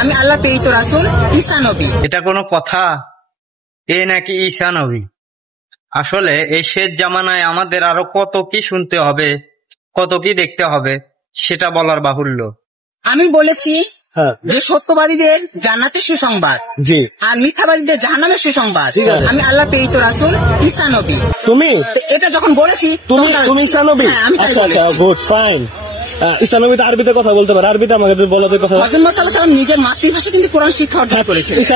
আমি আল্লাহ প্রেরিত রাসূল ঈসা নবী। এটা কোনো কথা? এ নাকি ঈসা নবী? আসলে এই শেষ জামানায় আমাদের আরো কত কি শুনতে হবে, কত কি দেখতে হবে, সেটা বলার বাহুল্য। আমি বলেছি যে সত্যবাদীদের জান্নাতের সুসংবাদ, জি, আর মিথ্যাবাদীদের জাহান্নামের সুসংবাদ। ঠিক আছে। আমি আল্লাহ প্রেরিত রাসূল ঈসা নবী। তুমি তো এটা যখন বলেছি তুমি ঈসা নবী? হ্যাঁ, আমি তাই আচ্ছা আচ্ছা, বলেছি। Good, fine. ঈসা নবী তো আরবিতে কথা বলতে পারে, আরবিতে আমাকে বলাতে কথা। হযরত মুহাম্মদ সাল্লাল্লাহু আলাইহি ওয়াসাল্লাম নিজের মাতৃভাষা কিন্তু কোরআন শিক্ষা অর্জন করেছেন। ঈসা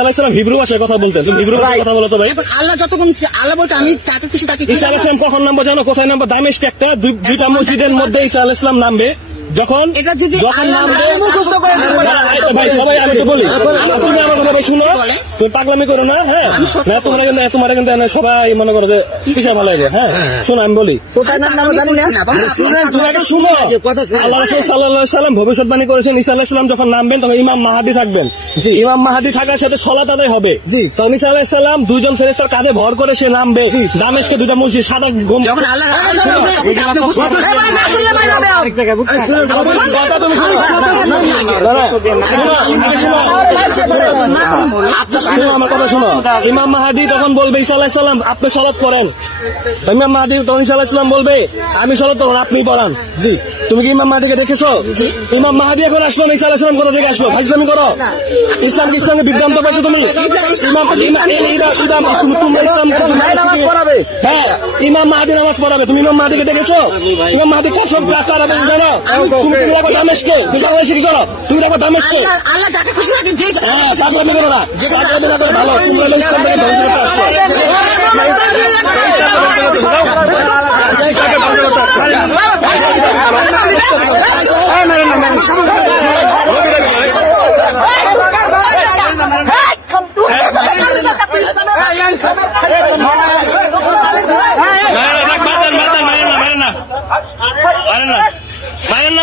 আলাইহিস সালাম হিব্রু ভাষায় কথা বলতেন। তুমি হিব্রু ভাষায় কথা বলো তো ভাই। এখন আল্লাহ যতক্ষণ আল্লাহ বলতে আমি যাকে খুশি তাকে ঈসা আলাইহিস সালাম কখন নামবো জানো? কোথায় নামবো? দামেস্কে একটা দুইটা মসজিদের মধ্যে ঈসা আলাইহিস সালাম নামবে। যখন এটা যদি আল্লাহ নামবে, মুখস্থ করে দেব না। ভাই সবাই আমি তো বলি, তুমি আমার কথা শুনো, তুমি পাগলামি করো না। হ্যাঁ, না তোমার কিন্তু সবাই মনে করো যে কিসে ভালো লাগে। হ্যাঁ, শোনো আমি বলি, কোথায় নাম জানি না। তুমি একটা শুনো। আল্লাহ রাসূল সাল্লাল্লাহু আলাইহি ওয়াসাল্লাম ভবিষ্যৎবাণী করেছেন ঈসা আলাইহিস সালাম যখন নামবেন তখন ইমাম মাহদী থাকবেন। ইমাম মাহদী থাকার সাথে সালাত আদায় হবে। তখন ঈসা আলাইহিস সালাম দুইজন ফেরেশতার কাঁধে ভর করে সে নামবে দামেস্কে দুইটা মসজিদ সাদা গম্বুজ। যখন আল্লাহ আপনি বুঝতে আমার কথা শোনো। ইমাম মাহদী তখন বলবে ঈসা আলাইহিস সালাম আপনি সালাত পড়েন। ইমাম মাহদী তখন ঈসা আলাইহিস সালাম বলবে আমি সালাত পড়ব, আপনি পড়ান। জি, তুমি কি ইমাম মাহদীকে দেখেছো? ইমাম মাহদী এখন আসলো, ঈসা আলাইহিস সালাম কোথা থেকে আসলো? ফাজলামি করো। ইসলাম কি ইসলামে বিভ্রান্ত পাইছো তুমি? হ্যাঁ, ইমাম মাহদী নামাজ পড়াবে। তুমি ইমাম মাহদীকে দেখেছো? ইমাম মাহদী কসম কাটাবে জানো? তুমি রাখো দামেস্কে, তুমি করো, তুমি রাখো দামেস্কে। আল্লাহ যাকে খুশি তাকে যে হ্যাঁ, চাকরি করো না, ভালো। তোমরা ইসলাম থেকে ধ্বংস করতে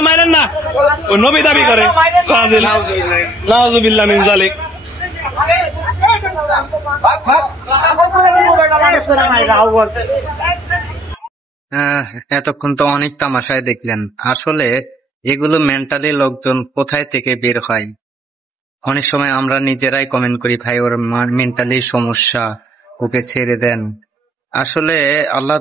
মারেন না, ও নবী দাবি করে। নাউযুবিল্লাহ মিন যালিক। এতক্ষণ তো অনেক তামাশায় দেখলেন। আসলে এগুলো মেন্টালি লোকজন কোথায় থেকে বের হয়। অনেক সময় আমরা নিজেরাই কমেন্ট করি ভাই ওর মেন্টালি সমস্যা, ওকে ছেড়ে দেন। আসলে আল্লাহ